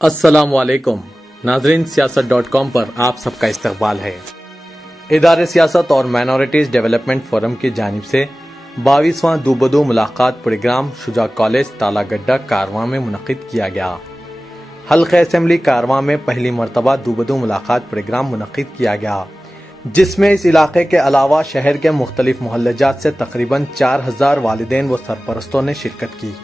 अस्सलाम वालेकुम नाजरीन, सियासत.com पर आप सबका इस्तकबाल है। इदारे सियासत और माइनॉरिटीज डेवलपमेंट फोरम की जानिब से 22वां दूबदू मुलाकात प्रोग्राम शुजा कॉलेज तालागड्डा कारवां में मुनक़िद किया गया। हल्क़े असेंबली कारवां में पहली मरतबा दूबदू मुलाकात प्रोग्राम मुनक़िद किया गया, जिसमें इस इलाके के अलावा शहर के मुख्तलिफ मोहल्लेजात से तकरीबन 4000 वालिदैन व सरपरस्तों ने शिरकत की।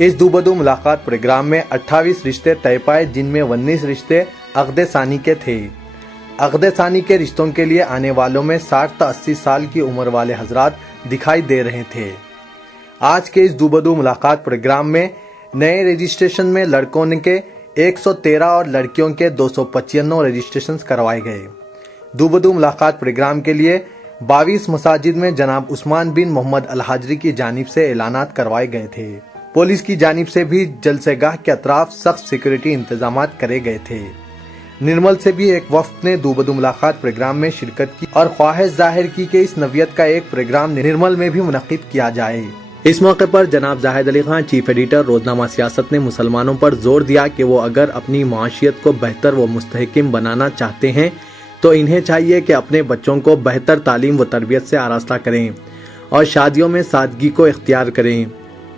इस दूबदू मुलाकात प्रोग्राम में 28 रिश्ते तय पाए, जिनमें 19 रिश्ते अक़द सानी के थे। अक़द सानी के रिश्तों के लिए आने वालों में 60 से 80 साल की उम्र वाले हजरात दिखाई दे रहे थे। आज के इस दूबदू मुलाकात प्रोग्राम में नए रजिस्ट्रेशन में लड़कों के 113 और लड़कियों के 295 रजिस्ट्रेशन करवाए गए। दूबदू मुलाकात प्रोग्राम के लिए 22 मसाजिद में जनाब उस्मान बिन मोहम्मद अल हाजरी की जानिब से ऐलानात करवाए गए थे। पुलिस की जानिब से भी जलसेगाह के अतराफ सख्त सिक्योरिटी इंतजामात करे गए थे। निर्मल से भी एक वफ्द ने दूबदू मुलाकात प्रोग्राम में शिरकत की और ख्वाहिश जाहिर की कि इस नवियत का एक प्रोग्राम निर्मल में भी मुनक़िद किया जाए। इस मौके पर जनाब जाहिद अली खान, चीफ एडिटर रोजनामा सियासत, ने मुसलमानों पर जोर दिया कि वो अगर अपनी माशियत को बेहतर व मुस्तहकम बनाना चाहते हैं तो इन्हें चाहिए कि अपने बच्चों को बेहतर तालीम व तरबियत से आरास्ता करें और शादियों में सादगी को इख्तियार करें।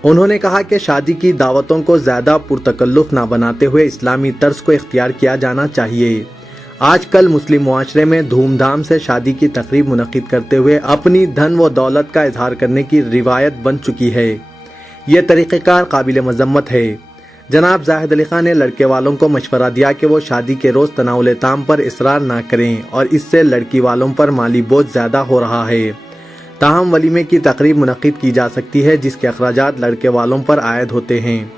उन्होंने कहा कि शादी की दावतों को ज़्यादा पुरतकल्लुफ़ ना बनाते हुए इस्लामी तर्ज को इख्तियार किया जाना चाहिए। आजकल मुस्लिम मुआशरे में धूमधाम से शादी की तकरीब मुनक़िद करते हुए अपनी धन व दौलत का इजहार करने की रिवायत बन चुकी है। ये तरीक़ेकार काबिल मज़म्मत है। जनाब जाहिद अली खान ने लड़के वालों को मशवरा दिया कि वो शादी के रोज़ तनाउल ताम पर इसरार ना करें और इससे लड़की वालों पर माली बोझ ज़्यादा हो रहा है। ताहम वलीमे की तकरीब मुनक़िद की जा सकती है जिसके अखराजात लड़के वालों पर आयद होते हैं।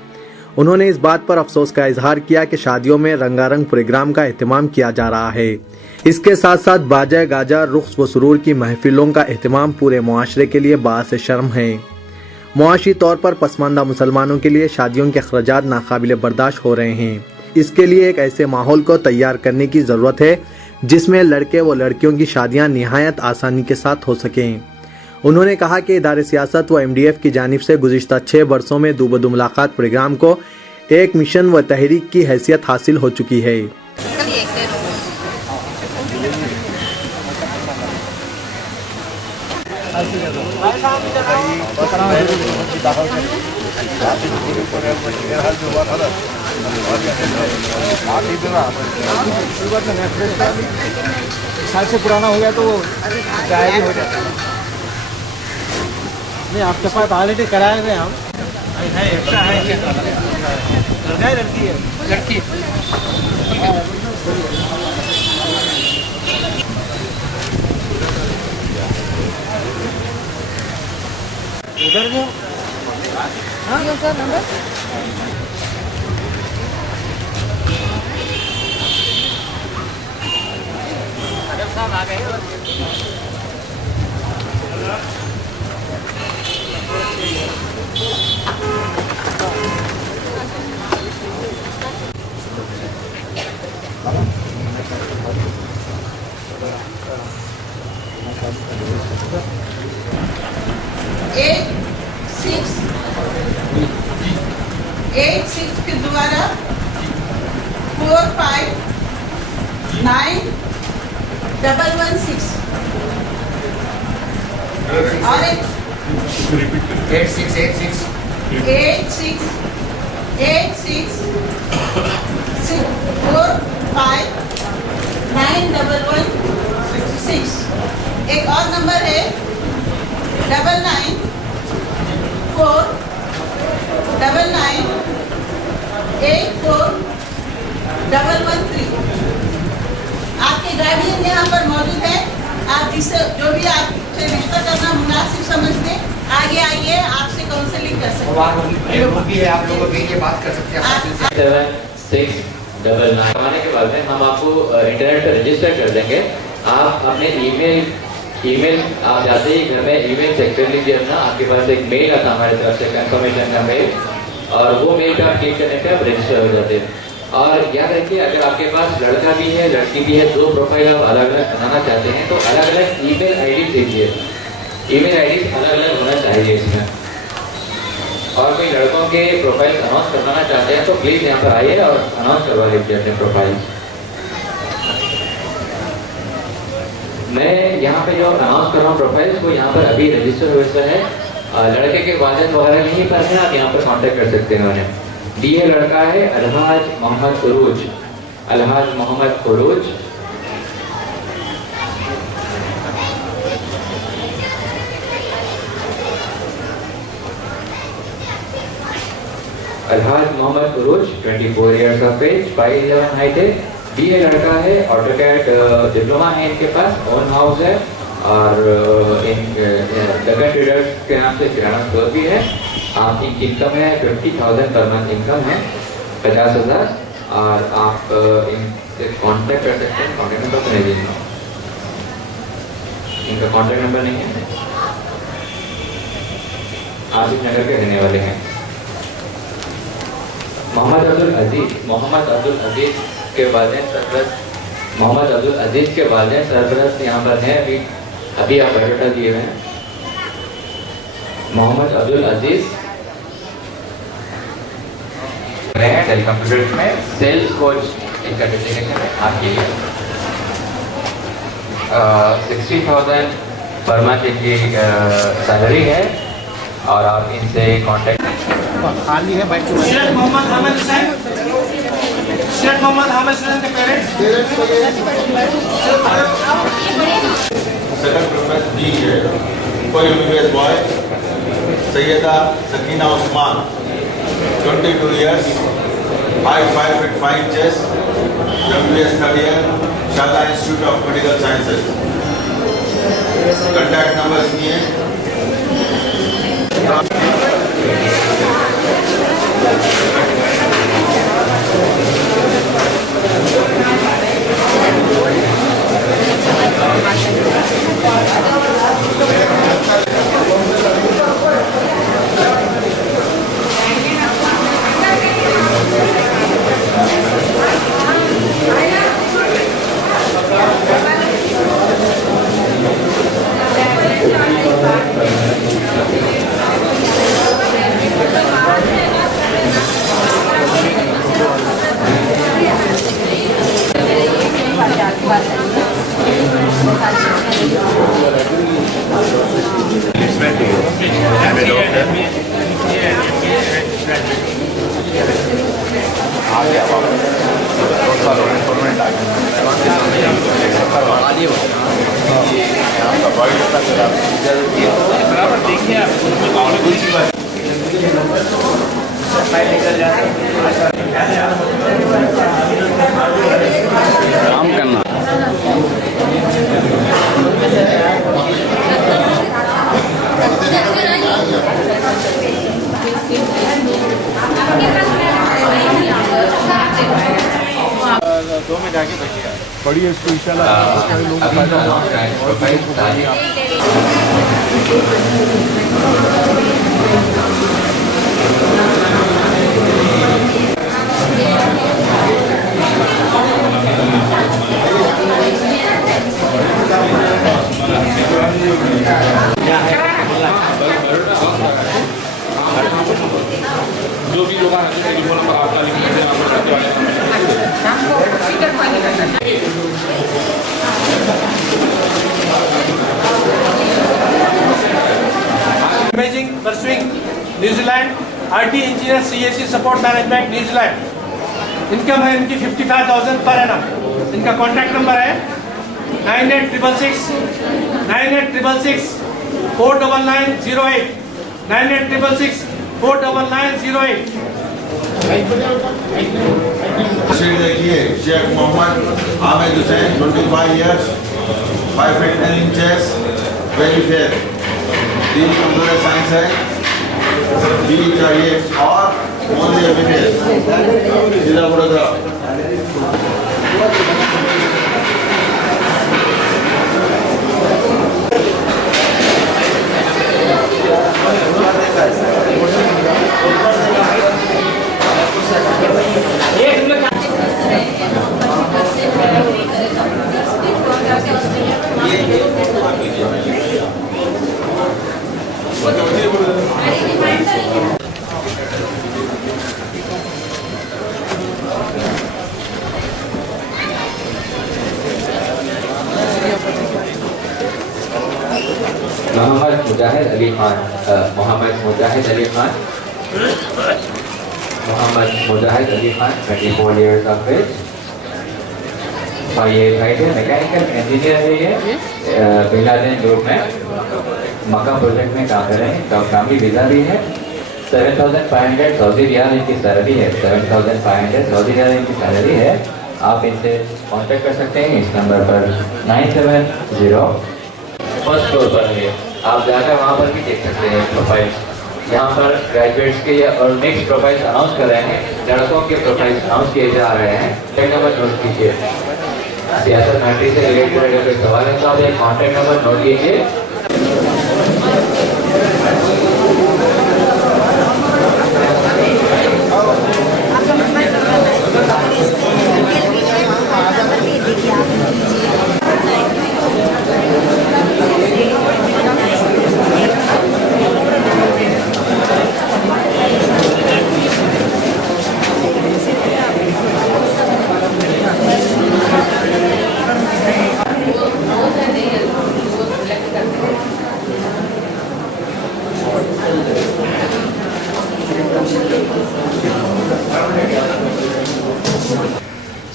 उन्होंने इस बात पर अफसोस का इजहार किया कि शादियों में रंगारंग प्रोग्राम का एहतमाम किया जा रहा है। इसके साथ साथ बाजा गाजा, रुख्स व सुरूर की महफिलों का एहतमाम पूरे मुआशरे के लिए बाअस शर्म है। मुआशी तौर पर पसमानदा मुसलमानों के लिए शादियों के अखराजात नाकाबिल बर्दाश्त हो रहे हैं। इसके लिए एक ऐसे माहौल को तैयार करने की ज़रूरत है जिसमें लड़के व लड़कियों की शादियाँ निहायत आसानी के साथ हो सकें। उन्होंने कहा कि इदारे सियासत व MDF की जानिब से गुज़िश्ता 6 बरसों में दूबदू मुलाकात प्रोग्राम को एक मिशन व तहरीक की हैसियत हासिल हो चुकी है। साल से पुराना हो गया तो जायज़ हो जाता है। नहीं, आपके पास ऑलरेडी कराए हुए हम है, एक्स्ट्रा है क्या? लड़का है लड़की है? लड़की। उधर वो हाँ नंबर साहब आ गए। एट सिक्स के द्वारा 459 116 और 86 459 116। एक और नंबर है 9949984113। आपके गार्डियन यहाँ पर मौजूद है। आप जिससे जो भी आपसे रिश्ता करना मुनासिब समझते आगे आइए, आपसे काउंसलिंग कर सकते हैं। आप लोगों के लिए बात कर सकते हैं। 7699 आने के बाद में हम आपको इंटरनेट पर रजिस्टर कर देंगे। आप अपने ईमेल आप जाते ही घर में ईमेल चेक कर लीजिए अपना। आपके पास एक मेल आता हमारी तरफ से, कंफर्मेशन का मेल, और वो मेल पे आप क्लिक करने पे आप रजिस्टर हो जाते हैं। और याद रखिए, अगर आपके पास लड़का भी है लड़की भी है, दो प्रोफाइल आप अलग अलग बनाना चाहते हैं तो अलग अलग ईमेल आईडी दीजिए। ईमेल आईडी अलग अलग होना चाहिए इसमें। और कोई लड़कों के प्रोफाइल अनाउंस करवाना चाहते हैं तो प्लीज यहाँ पर आइए और अनाउंस करवा लीजिए अपने प्रोफाइल। मैं यहाँ पे जो अनाउंस कर रहा हूँ प्रोफाइल्स, वो यहाँ पर अभी रजिस्टर हुए है। लड़के के वालिद वगैरह नहीं पर है, आप यहाँ पर कांटेक्ट कर सकते हैं उन्हें। ये लड़का है अलहाज मोहम्मद उरूज, अलहाज मोहम्मद उरूज। अलहाज मोहम्मद उरूज 24 इयर्स ऑफ एज, 5'11" हाइट है। ये लड़का है ऑटोकैड डिप्लोमा है इनके पास, ओन हाउस है और इन गगन ट्रेडर्स के नाम से किराना स्टोर भी है। आप इनकी इनकम है 50,000 पर मंथ इनकम है, 50,000। और आप इनसे कांटेक्ट कर सकते हैं। कांटेक्ट नंबर तो नहीं देना, इनका कांटेक्ट नंबर नहीं है। आसिफ नगर के रहने वाले हैं। मोहम्मद अब्दुल अजीज के वालिदैन सरपरस्त, मोहम्मद अब्दुल अजीज के वालिदैन सरपरस्त यहाँ पर हैं। अभी आप बायोडाटा दिए हुए हैं। मोहम्मद अब्दुल अजीज डेल कंप्यूटर्स में सेल्स कोच इनका डेजिग्नेशन है आपके लिए। 60,000 पर मंथ इनकी सैलरी है और आप इनसे कांटेक्ट खाली है बाइक। शेख मोहम्मद हामिद हुसैन, शेख मोहम्मद हामिद हुसैन के पेरेंट्स। सेकंड प्रेफरेंस दी है ऊपर universe boy Syeda Sakina Usman, 22 years, height 5 feet 5 inches, WS 3rd year, Shala institute of medical sciences. Contact numbers दिए हैं। काम करना दो में जाके बैठिए बड़ी है इसको इंशाल्लाह। जो भी लोग आते हैं टेलीफोन नंबर आपका लिख दीजिए, आप करते हैं। Imaging pursuing New Zealand, IT engineer CAC support management New Zealand। Income है इनकी 55,000 पर एनम। इनका कॉन्टैक्ट नंबर है 9866 49908, 9866 49908। देखिए Sheikh Mohammad Hamid Hussain, 25 years, 5 feet 10 inches, very fair. D computer science है, डी चाहिए और ओनली एविडेंस जिला वडोदरा। मोहम्मद मुजाहिद अली खान, मोहम्मद मुजाहिद अली खान, मोहम्मद मुजाहिद Ali Khan 24 years of age। और ये भाई थे मैकेनिकल इंजीनियर है, ये बिलादेन ग्रुप में मक्का प्रोजेक्ट में काम कर रहे हैं। फैमिली वीज़ा भी है। 7,500 सऊदी रियाल इनकी सैलरी है। 7,500 सऊदी रियाल इनकी सैलरी है। आप इनसे कांटेक्ट कर सकते हैं इस नंबर पर 970। फर्स्ट फ्लोर पर है, आप जाकर वहाँ पर भी देख सकते हैं प्रोफाइल। यहाँ पर ग्रेजुएट्स के और नेक्स्ट प्रोफाइल अनाउंस कर रहे हैं, लड़कों के प्रोफाइल अनाउंस किए जा रहे हैं। कॉन्टैक्ट नंबर नोट कीजिए। सियासत मंत्री से रिलेटेड अगर कोई सवाल है तो आप एक कॉन्टैक्ट नंबर नोट कीजिए।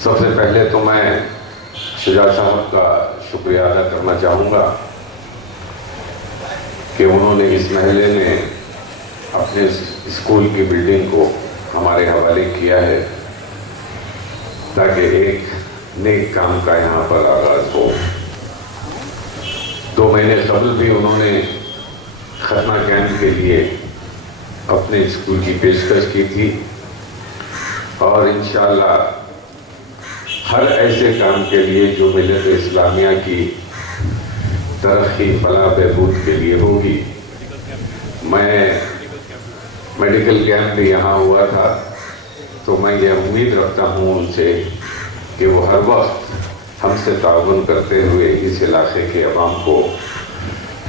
सबसे पहले तो मैं शुजा साहब का शुक्रिया अदा करना चाहूँगा कि उन्होंने इस महल्ले में अपने स्कूल की बिल्डिंग को हमारे हवाले किया है ताकि एक नेक काम का यहाँ पर आगाज़ हो। 2 महीने कबल भी उन्होंने खतना कैंप के लिए अपने स्कूल की पेशकश की थी और इंशाअल्लाह हर ऐसे काम के लिए जो मिल्लत इस्लामिया की तरक्की फलाह बहबूद के लिए होगी। मैं मेडिकल कैंप भी यहाँ हुआ था तो मैं ये उम्मीद रखता हूँ उनसे कि वो हर वक्त हमसे ताउन करते हुए इस इलाके के अवाम को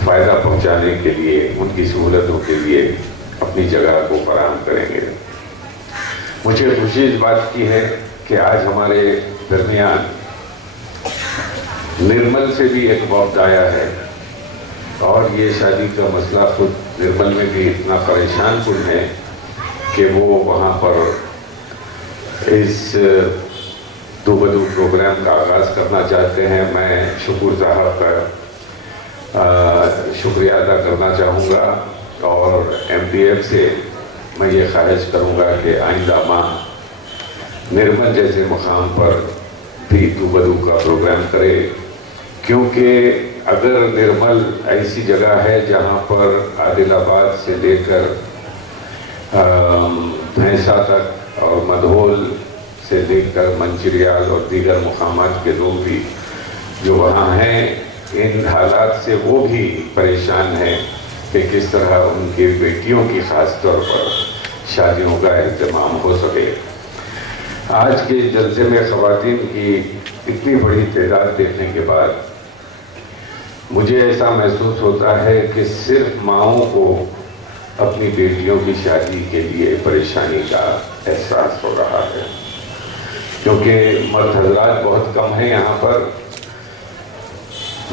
फ़ायदा पहुँचाने के लिए, उनकी सहूलतों के लिए अपनी जगह को फराहम करेंगे। मुझे खुशी इस बात की है कि आज हमारे दरमियान निर्मल से भी एक वक्त आया है और ये शादी का मसला खुद निर्मल में भी इतना परेशान कुन है कि वो वहाँ पर इस दूबदू प्रोग्राम का आगाज़ करना चाहते हैं। मैं शुक्र साहब का शुक्रिया अदा करना चाहूँगा और MPF से मैं ये ख्वाहिश करूँगा कि आइंदा माह निर्मल जैसे मुकाम पर भी दूबदू का प्रोग्राम करे, क्योंकि अगर निर्मल ऐसी जगह है जहाँ पर आदिलाबाद से लेकर भैंसा तक और मधोल से लेकर मंचिरियाल और दीगर मुकामात के लोग भी जो वहाँ हैं, इन हालात से वो भी परेशान हैं कि किस तरह उनकी बेटियों की ख़ास तौर पर शादियों का एहतमाम हो सके। आज के जलसे में ख़वातीन की इतनी बड़ी तादाद देखने के बाद मुझे ऐसा महसूस होता है कि सिर्फ माओं को अपनी बेटियों की शादी के लिए परेशानी का एहसास हो रहा है, क्योंकि मर्द हजरात बहुत कम हैं यहाँ पर।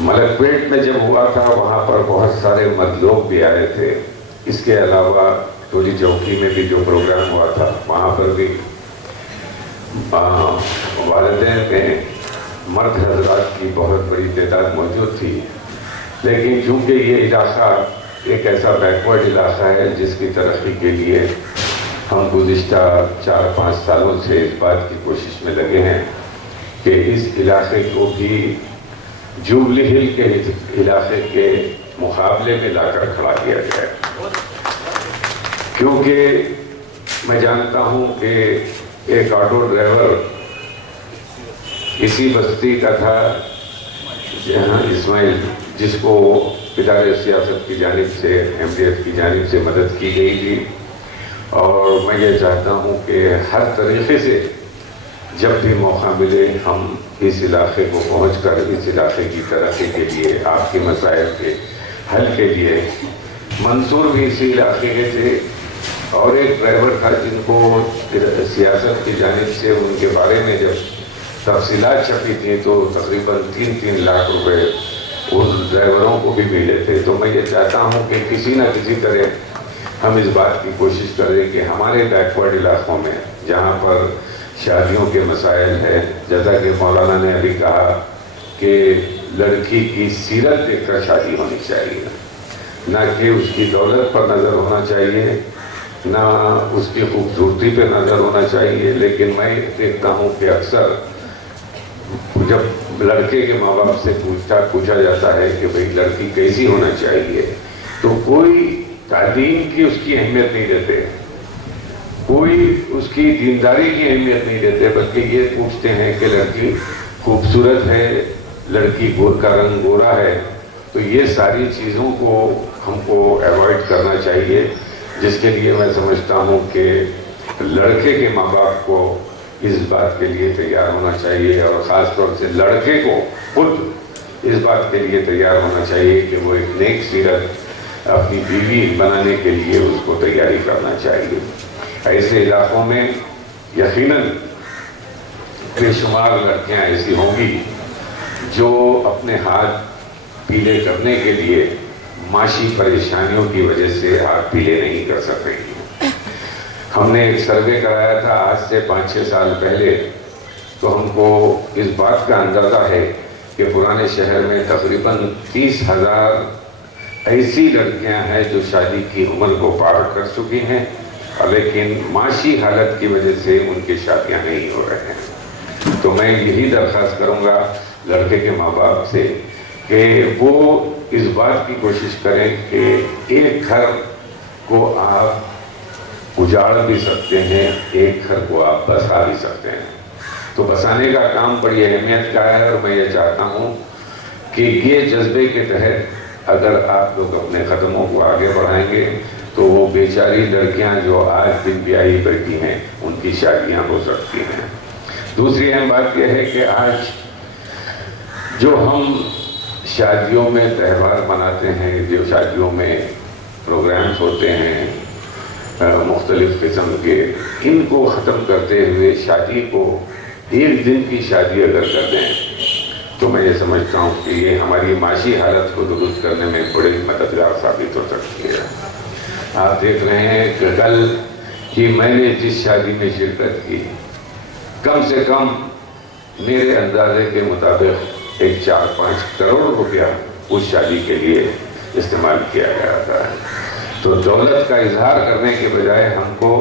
मलकपेट में जब हुआ था वहाँ पर बहुत सारे मर्द लोग भी आए थे। इसके अलावा टोली चौकी में भी जो प्रोग्राम हुआ था वहाँ पर भी वालिदैन में मर्द हजरात की बहुत बड़ी तादाद मौजूद थी। लेकिन चूँकि ये इलाका एक ऐसा बैकवर्ड इलाका है जिसकी तरक्की के लिए हम गुज़िश्ता 4-5 सालों से इस बात की कोशिश में लगे हैं कि इस इलाके को भी जुबली हिल के इलाके के मुकाबले में लाकर खड़ा किया जाए, क्योंकि मैं जानता हूँ कि एक ऑटो ड्राइवर इसी बस्ती का था जहाँ इस्माइल, जिसको इदारे सियासत की जानिब से MDF की जानिब से मदद की गई थी। और मैं ये चाहता हूँ कि हर तरीक़े से जब भी मौका मिले हम इस इलाके को पहुँचकर इस इलाके की तरक्की के लिए, आपके मसाइल के हल के लिए, मंसूर भी इसी इलाके के थे और एक ड्राइवर था जिनको सियासत की जानिब से उनके बारे में जब तफसीलात छपी थी तो तकरीबन 3-3 लाख रुपए ان ڈرائیوروں کو بھی ملے تھے. تو میں یہ چاہتا ہوں کہ کسی نہ کسی طرح ہم اس بات کی کوشش کریں کہ ہمارے بیکورڈ علاقوں میں جہاں پر شادیوں کے مسائل ہے، جیسا کہ مولانا نے ابھی کہا کہ لڑکی کی سیرت دیکھ کر شادی ہونی چاہیے، نہ کہ اس کی دولت پر نظر ہونا چاہیے، نہ اس کی خوبصورتی پہ نظر ہونا چاہیے. لیکن میں دیکھتا ہوں کہ اکثر جب لڑکے کے ماں باپ سے پوچھا جاتا ہے کہ بھئی لڑکی کیسی ہونا چاہیے، تو کوئی تعلیم کی اس کی اہمیت نہیں دیتے، کوئی اس کی دینداری کی اہمیت نہیں دیتے، بلکہ یہ پوچھتے ہیں کہ لڑکی خوبصورت ہے، لڑکی کا رنگ گورا ہے. تو یہ ساری چیزوں کو ہم کو ایوائڈ کرنا چاہیے، جس کے لیے میں سمجھتا ہوں کہ لڑکے کے ماں باپ کو اس بات کے لیے تیار ہونا چاہیے، اور خاص طور سے لڑکے کو خود اس بات کے لیے تیار ہونا چاہیے کہ وہ ایک نیک سیرت اپنی بیوی بنانے کے لیے اس کو تیاری کرنا چاہیے. ایسے علاقوں میں یقیناً بے شمار لڑکیاں ایسی ہوں گی جو اپنے ہاتھ پیلے کرنے کے لیے معاشی پریشانیوں کی وجہ سے ہاتھ پیلے نہیں کر سک رہی. ہم نے ایک سروے کرایا تھا آج سے 5-6 سال پہلے، تو ہم کو اس بات کا اندازہ ہے کہ پرانے شہر میں تقریباً 30,000 ایسی لڑکیاں ہیں جو شادی کی عمر کو پار کر چکی ہیں، اور لیکن معاشی حالت کی وجہ سے ان کی شادیاں نہیں ہو رہے ہیں. تو میں یہی درخواست کروں گا لڑکے کے ماں باپ سے کہ وہ اس بات کی کوشش کریں کہ ایک گھر کو آپ اجاڑ بھی سکتے ہیں، ایک گھر کو آپ بسا بھی سکتے ہیں. تو بسانے کا کام بڑی اہمیت کا ہے، اور میں یہ چاہتا ہوں کہ یہ جذبے کے تحت اگر آپ لوگ اپنے قدموں کو آگے بڑھائیں گے تو وہ بیچاری لڑکیاں جو آج بن بیاہی بیٹھی ہیں ان کی شادیاں ہو سکتی ہیں. دوسری اہم بات یہ ہے کہ آج جو ہم شادیوں میں تہوار مناتے ہیں، جو شادیوں میں پروگرامز ہوتے ہیں مختلف قسم کے، ان کو ختم کرتے ہوئے شادی کو ایک دن کی شادی اگر کر دیں تو میں یہ سمجھتا ہوں کہ یہ ہماری معاشی حالت کو درست کرنے میں بڑی مددگار ثابت ہو سکتی ہے. آپ دیکھ رہے ہیں کہ کل کہ میں نے جس شادی میں شرکت کی، کم سے کم میرے اندازے کے مطابق 4-5 کروڑ روپیہ اس شادی کے لیے استعمال کیا گیا تھا. تو دولت کا اظہار کرنے کے بجائے ہم کو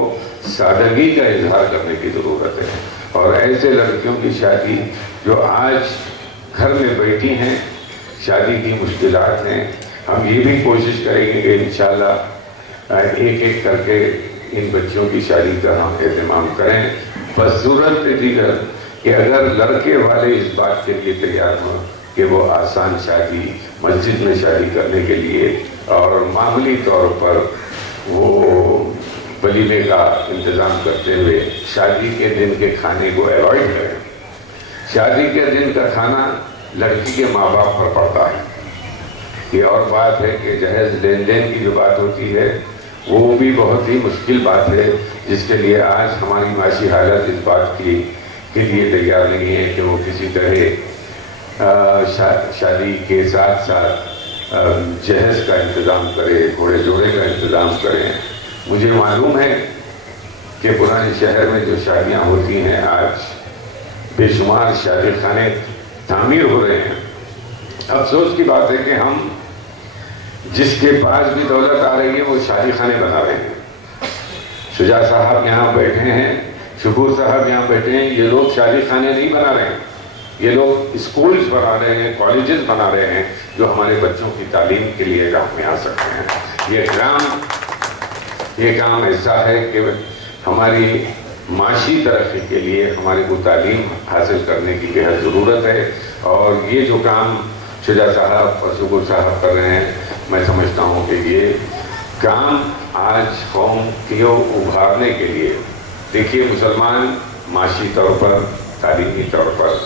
سادگی کا اظہار کرنے کی ضرورت ہے. اور ایسے لڑکیوں کی شادی جو آج گھر میں بیٹھی ہیں، شادی کی مشکلات ہیں، ہم یہ بھی کوشش کریں گے کہ انشاءاللہ ایک ایک کر کے ان بچیوں کی شادی کا ہم اہتمام کریں، بصورت دیگر کہ اگر لڑکے والے اس بات کے لیے تیار ہوں کہ وہ آسان شادی مسجد میں شادی کرنے کے لیے اور معمولی طور پر وہ ولیمے کا انتظام کرتے ہوئے شادی کے دن کے کھانے کو ایوائڈ کریں. شادی کے دن کا کھانا لڑکی کے ماں باپ پر پڑتا ہے. یہ اور بات ہے کہ جہیز لین دین کی جو بات ہوتی ہے وہ بھی بہت ہی مشکل بات ہے، جس کے لیے آج ہماری معاشی حالت اس بات کے لیے تیار نہیں ہے کہ وہ کسی طرح شادی کے ساتھ ساتھ جہیز کا انتظام کرے، گھوڑے جوڑے کا انتظام کریں. مجھے معلوم ہے کہ پرانے شہر میں جو شادیاں ہوتی ہیں آج بے شمار شادی خانے تعمیر ہو رہے ہیں. افسوس کی بات ہے کہ ہم جس کے پاس بھی دولت آ رہی ہے وہ شادی خانے بنا رہے ہیں. شجاع صاحب یہاں بیٹھے ہیں، شکور صاحب یہاں بیٹھے ہیں، یہ لوگ شادی خانے نہیں بنا رہے ہیں، یہ لوگ اسکولز بنا رہے ہیں، کالجز بنا رہے ہیں جو ہمارے بچوں کی تعلیم کے لیے کام میں آ سکتے ہیں. یہ کام ایسا ہے کہ ہماری معاشی ترقی کے لیے ہمارے کو تعلیم حاصل کرنے کی بہت ضرورت ہے. اور یہ جو کام شجاع صاحب اور شکور صاحب کر رہے ہیں، میں سمجھتا ہوں کہ یہ کام آج قوم کو ابھارنے کے لیے، دیکھیے مسلمان معاشی طور پر، تعلیمی طور پر،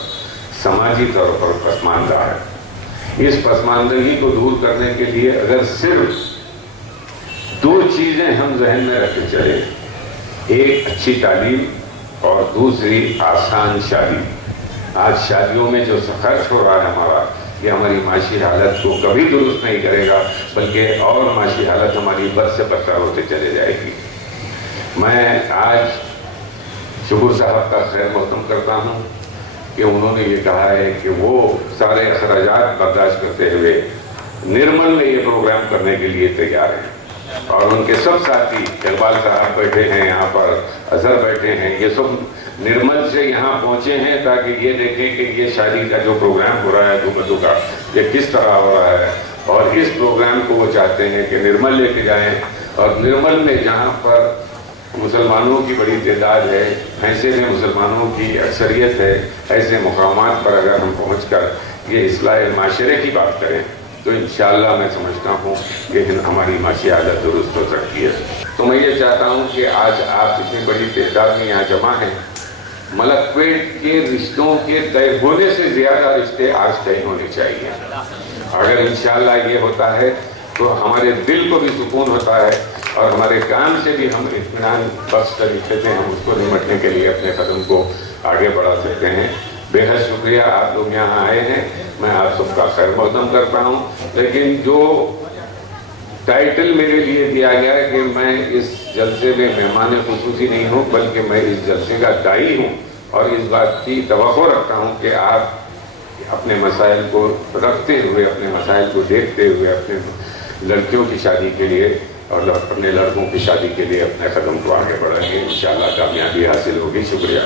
سماجی طور پر پسماندہ ہے. اس پسماندگی کو دور کرنے کے لیے اگر صرف 2 چیزیں ہم ذہن میں رکھ کے چلیں، ایک اچھی تعلیم اور دوسری آسان شادی. آج شادیوں میں جو خرچ ہو رہا ہے ہمارا، یہ ہماری معاشی حالت کو کبھی درست نہیں کرے گا، بلکہ اور معاشی حالت ہماری بد سے بدتر ہوتے چلے جائے گی۔ میں آج شکور صاحب کا خیر مقدم کرتا ہوں کہ انہوں نے یہ کہا ہے کہ وہ سارے اخراجات برداشت کرتے ہوئے نرمل میں یہ پروگرام کرنے کے لیے تیار ہیں، اور ان کے سب ساتھی اقبال صاحب بیٹھے ہیں یہاں پر، اظہر بیٹھے ہیں، یہ سب نرمل سے یہاں پہنچے ہیں تاکہ یہ دیکھیں کہ یہ شادی کا جو پروگرام ہو رہا ہے دوبدو کا، یہ کس طرح ہو رہا ہے، اور اس پروگرام کو وہ چاہتے ہیں کہ نرمل لے کے جائیں، اور نرمل میں جہاں پر مسلمانوں کی بڑی تعداد ہے، ایسے میں مسلمانوں کی اکثریت ہے، ایسے مقامات پر اگر ہم پہنچ کر یہ اصلاح معاشرے کی بات کریں تو انشاءاللہ میں سمجھتا ہوں کہ ہماری معاشی حالت درست ہو سکتی ہے۔ تو میں یہ چاہتا ہوں کہ آج آپ اتنی بڑی تعداد میں یہاں جمع ہیں، ملک پیٹ کے رشتوں کے طے ہونے سے زیادہ رشتے آج طے ہونے چاہیے۔ اگر انشاءاللہ یہ ہوتا ہے تو ہمارے دل کو بھی سکون ہوتا ہے، اور ہمارے کام سے بھی ہم اطمینان بخش طریقے سے ہم اس کو نمٹنے کے لیے اپنے قدم کو آگے بڑھا سکتے ہیں۔ بے حد شکریہ آپ لوگ یہاں آئے ہیں، میں آپ سب کا خیر مقدم کرتا ہوں، لیکن جو ٹائٹل میرے لیے دیا گیا ہے کہ میں اس جلسے میں مہمان خصوصی نہیں ہوں بلکہ میں اس جلسے کا داعی ہوں، اور اس بات کی توقع رکھتا ہوں کہ آپ اپنے مسائل کو رکھتے ہوئے، اپنے مسائل کو دیکھتے ہوئے اپنے لڑکیوں کی شادی کے لیے اور اپنے لڑکوں کی شادی کے لیے اپنے قدم کو آگے بڑھائیں گے، انشاءاللہ کامیابی حاصل ہوگی۔ شکریہ۔